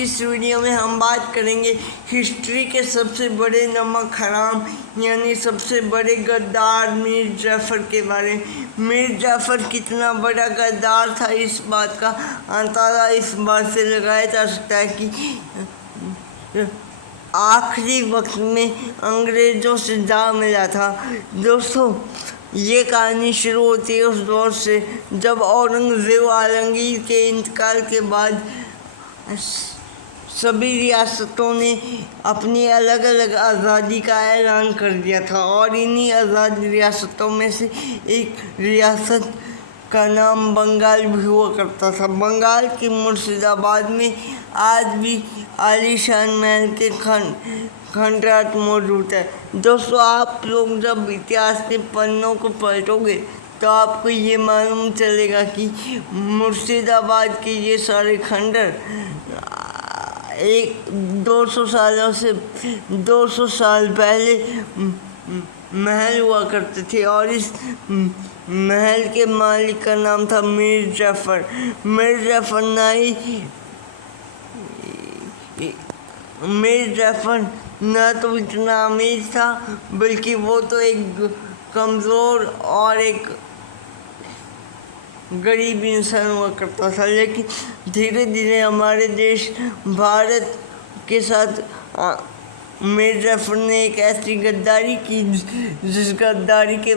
کی इस वीडियो में हम बात करेंगे हिस्ट्री के सबसे बड़े नमक हराम यानी सबसे बड़े गद्दार मीर जाफ़र के बारे में। मीर जाफ़र कितना बड़ा गद्दार था, इस बात का अंदाज़ा इस बात से लगाया जा सकता है कि आखिरी वक्त में अंग्रेज़ों से जा मिला था। दोस्तों, ये कहानी शुरू होती है उस दौर से जब औरंगज़ेब आलमगीर के इंतकाल के बाद सभी रियासतों ने अपनी अलग अलग आज़ादी का ऐलान कर दिया था और इन्हीं आज़ाद रियासतों में से एक रियासत का नाम बंगाल भी हुआ करता था। बंगाल के मुर्शिदाबाद में आज भी आलीशान महल के खंडरात मौजूद है। दोस्तों, आप लोग जब इतिहास के पन्नों को पलटोगे तो आपको ये मालूम चलेगा कि मुर्शिदाबाद के ये सारे खंडर 200 साल पहले महल हुआ करते थे और इस महल के मालिक का नाम था मीर जाफ़र। मीर जाफ़र न तो इतना अमीर था बल्कि वो तो एक कमज़ोर और एक गरीब इंसान हुआ करता था। लेकिन धीरे धीरे हमारे देश भारत के साथ मीर जाफ़र ने एक ऐसी गद्दारी की जिस गद्दारी के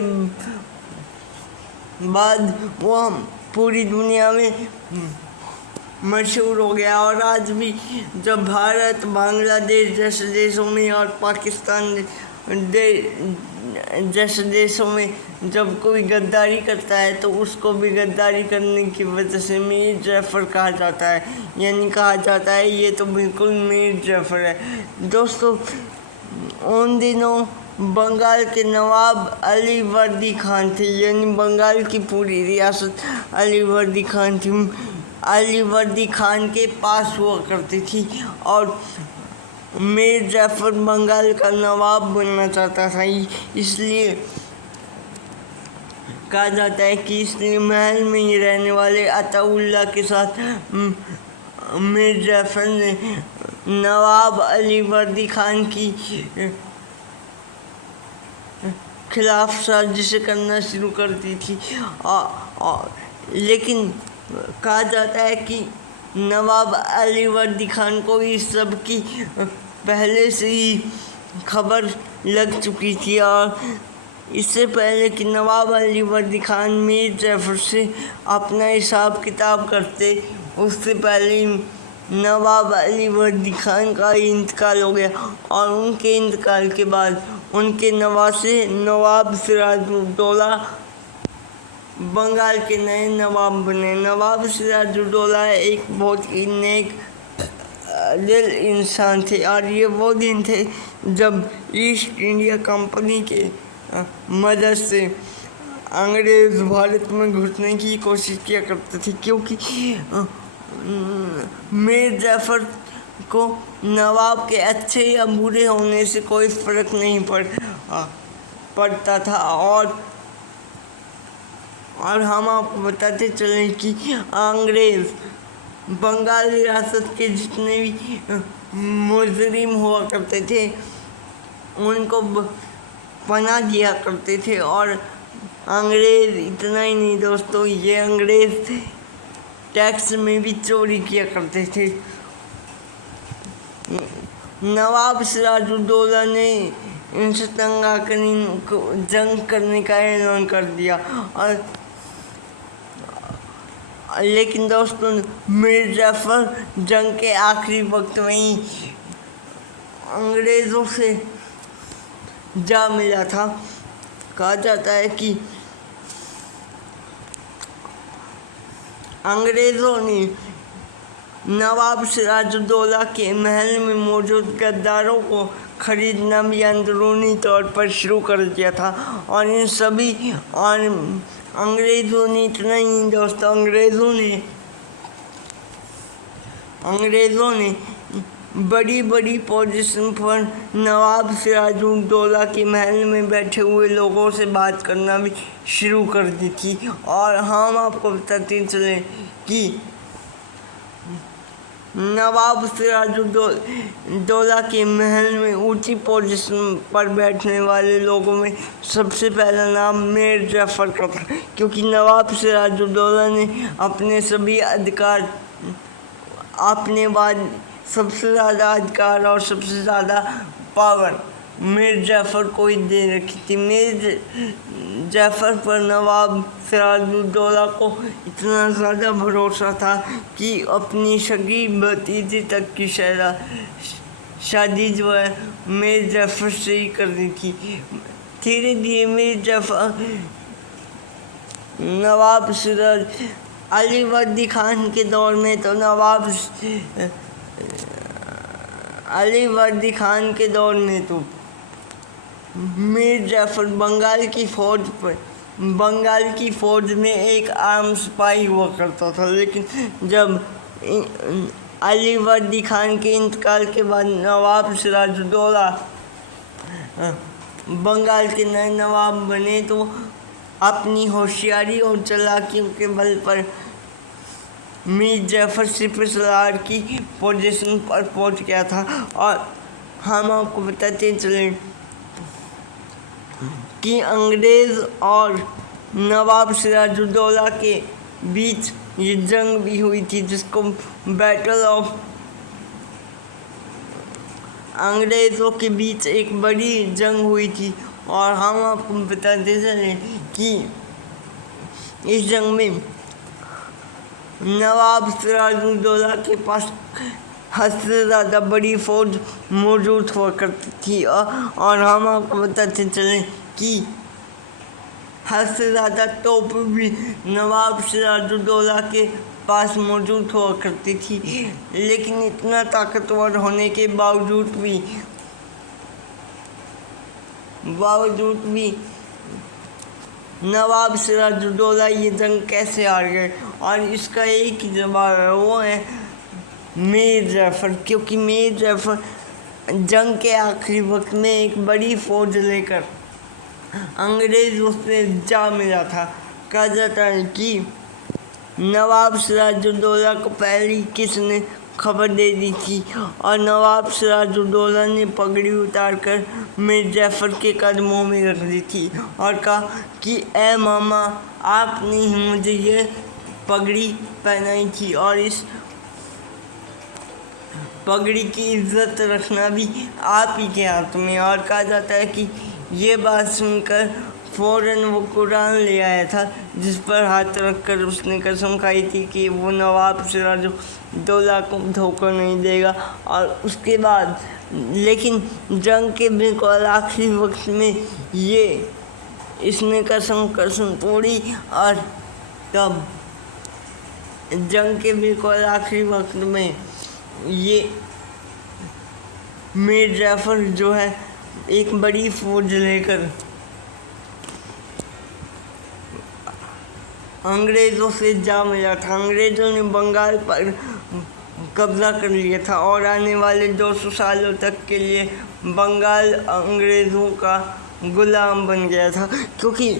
बाद वो पूरी दुनिया में मशहूर हो गया। और आज भी जब भारत बांग्लादेश जैसे देशों में और पाकिस्तान जैसे देशों में जब कोई गद्दारी करता है तो उसको भी गद्दारी करने की वजह से मीर जाफ़र कहा जाता है, यानी कहा जाता है ये तो बिल्कुल मीर जाफ़र है। दोस्तों, उन दिनों बंगाल के नवाब अली वर्दी खान थे, यानी बंगाल की पूरी रियासत अली वर्दी खान के पास हुआ करती थी और मीर जाफ़र बंगाल का नवाब बनना चाहता था। इसलिए कहा जाता है कि इसलिए महल में ही रहने वाले अताउल्ला के साथ मीर जाफ़र ने नवाब अली वर्दी खान की खिलाफ साजिश करना शुरू कर दी थी। लेकिन कहा जाता है कि नवाब अली वर्दी खान को इस सब की पहले से ही खबर लग चुकी थी और इससे पहले कि नवाब अली वर्दी खान मीर जाफ़र से अपना हिसाब किताब करते, उससे पहले नवाब अली वर्दी खान का इंतकाल हो गया और उनके इंतकाल के बाद उनके नवासे नवाब सिराजुद्दौला बंगाल के नए नवाब बने। नवाब सिराजुद्दौला एक बहुत ही नेक दिल इंसान थे और ये वो दिन थे जब ईस्ट इंडिया कंपनी के मदद से अंग्रेज़ भारत में घुसने की कोशिश किया करते थे, क्योंकि मीर जाफ़र को नवाब के अच्छे या बुरे होने से कोई फ़र्क नहीं पड़ता था। और हम आपको बताते चलें कि अंग्रेज़ बंगाल रियासत के जितने भी मुजरिम हुआ करते थे उनको पनाह दिया करते थे। और अंग्रेज़ इतना ही नहीं दोस्तों, ये अंग्रेज़ टैक्स में भी चोरी किया करते थे। नवाब सिराजुद्दौला ने इनसे तंग आकर इनको जंग करने का ऐलान कर दिया लेकिन दोस्तों, मीर जाफ़र जंग के आखिरी वक्त में ही अंग्रेज़ों से जा मिला था। कहा जाता है कि अंग्रेज़ों ने नवाब सिराजुद्दौला के महल में मौजूद गद्दारों को खरीदना भी अंदरूनी तौर पर शुरू कर दिया था और इन सभी अंग्रेज़ों ने इतना ही दोस्तों, अंग्रेज़ों ने बड़ी बड़ी पोजीशन पर नवाब सिराजुद्दौला के महल में बैठे हुए लोगों से बात करना भी शुरू कर दी थी। और हम आपको बताते चलें कि नवाब सिराजुद्दौला के महल में ऊंची पोजीशन पर बैठने वाले लोगों में सबसे पहला नाम मीर जाफ़र का था, क्योंकि नवाब सिराजुद्दौला ने अपने सभी अधिकार अपने बाद सबसे ज़्यादा अधिकार और सबसे ज़्यादा पावर मीर जाफ़र को ही दे रखी थी। मीर जाफ़र पर नवाब सिराजुद्दौला को इतना ज़्यादा भरोसा था कि अपनी सगी भतीजी तक की शादी जो है मीर जाफ़र से ही करनी थी। धीरे धीरे मीर जाफ़र नवाब सिराज अली वर्दी खान के दौर में तो नवाब अली वर्दी खान के दौर में तो मीर जाफ़र बंगाल की फ़ौज में एक आर्म सिपाही हुआ करता था, लेकिन जब अली वर्दी खान के इंतकाल के बाद नवाब सिराजुद्दौला बंगाल के नए नवाब बने तो अपनी होशियारी और चालाकियों के बल पर मीर जाफ़र सिपह सलार की पोजीशन पर पहुंच गया था। और हम आपको बताते चले कि अंग्रेज़ और नवाब सिराजुद्दौला के बीच ये जंग भी हुई थी, जिसको बैटल ऑफ अंग्रेज़ों के बीच एक बड़ी जंग हुई थी। और हम आपको बताते चले कि इस जंग में नवाब सिराजुद्दौला के पास हद से ज़्यादा बड़ी फ़ौज मौजूद हुआ करती थी। और हम आपको बताते चलें कि हद से ज़्यादा तोप भी नवाब सिराजुद्दौला के पास मौजूद हुआ करती थी, लेकिन इतना ताकतवर होने के बावजूद भी नवाब सिराजुद्दौला ये जंग कैसे हार गए। और इसका एक ही जवाब है, वो है मीर जाफ़र, क्योंकि मीर जाफ़र जंग के आखिरी वक्त में एक बड़ी फ़ौज लेकर अंग्रेज़ों से जा मिला था। कहा जाता है कि नवाब सिराजुद्दौला को पहले किसने खबर दे दी थी, और नवाब सिराजुद्दौला ने पगड़ी उतारकर मीर जाफ़र के कदमों में रख दी थी और कहा कि ए मामा, आपने ही मुझे ये पगड़ी पहनाई थी और इस पगड़ी की इज्जत रखना भी आप ही के हाथ में। और कहा जाता है कि ये बात सुनकर फ़ौरन वो कुरान ले आया था, जिस पर हाथ रखकर उसने कसम खाई थी कि वो नवाब सिराजुद्दौला को धोखा नहीं देगा। और उसके बाद लेकिन जंग के बिल्कुल आखिरी वक्त में इसने कसम तोड़ी। और तब जंग के बिल्कुल आखिरी वक्त में ये मीर जाफ़र जो है एक बड़ी फ़ौज लेकर अंग्रेज़ों से जा मिला था। अंग्रेज़ों ने बंगाल पर कब्ज़ा कर लिया था और आने वाले 200 सालों तक के लिए बंगाल अंग्रेज़ों का गुलाम बन गया था, क्योंकि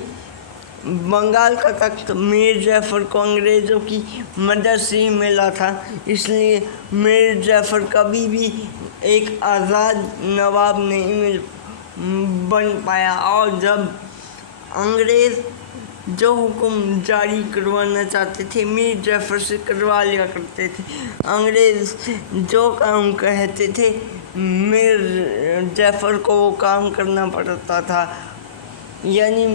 बंगाल का तख्त मीर जाफ़र को अंग्रेज़ों की मदद से ही मिला था। इसलिए मीर जाफ़र कभी भी एक आज़ाद नवाब नहीं बन पाया। और जब अंग्रेज़ जो हुक्म जारी करवाना चाहते थे मीर जाफ़र से करवा लिया करते थे। अंग्रेज़ जो काम कहते थे मीर जाफ़र को वो काम करना पड़ता था। यानी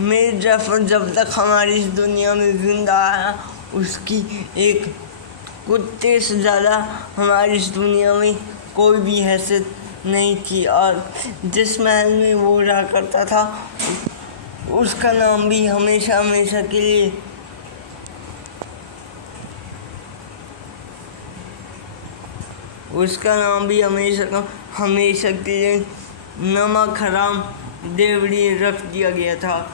मीर जाफ़र जब तक हमारी इस दुनिया में ज़िंदा है, उसकी एक कुत्ते से ज़्यादा हमारी इस दुनिया में कोई भी हैसियत नहीं थी। और जिस महल में वो रहा करता था उसका नाम भी हमेशा के लिए के लिए नमक हराम देवड़ी रख दिया गया था।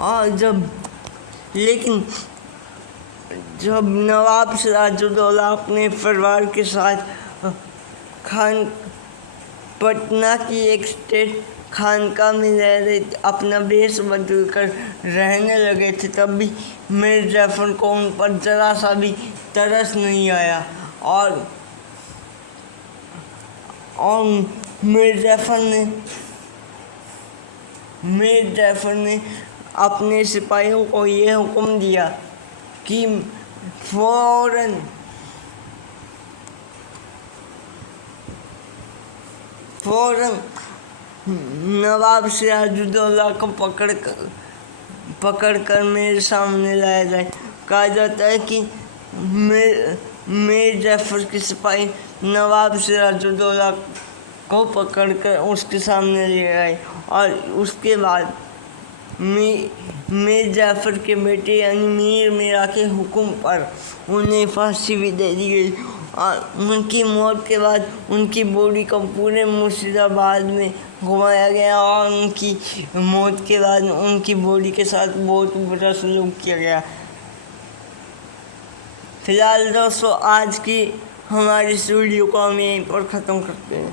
और जब नवाब सिराजुद्दौला अपने परिवार के साथ पटना की एक स्टेट खानका में अपना बेस बदल कर रहने लगे थे, तब भी मीर जाफ़र को उन पर ज़रा सा भी तरस नहीं आया। اور میر جعفر نے اپنے سپاہیوں کو یہ حکم دیا کہ فوراً نواب سراج الدولہ کو پکڑ کر میرے سامنے لایا جائے۔ کہا جاتا ہے کہ میر جعفر کے سپاہی نواب سراج الدولہ کو پکڑ کر اس کے سامنے لے آئے، اور اس کے بعد میر جعفر کے بیٹے یعنی میر میرا کے حکم پر انہیں پھانسی بھی دے دی گئی، اور ان کی موت کے بعد ان کی باڈی کو پورے مرشد آباد میں گھمایا گیا، اور ان کی موت کے بعد ان کی باڈی کے ساتھ بہت برا سلوک کیا گیا۔ فی الحال دوستو، آج کی ہماری اس ویڈیو کو ہم یہیں پر ختم کرتے ہیں۔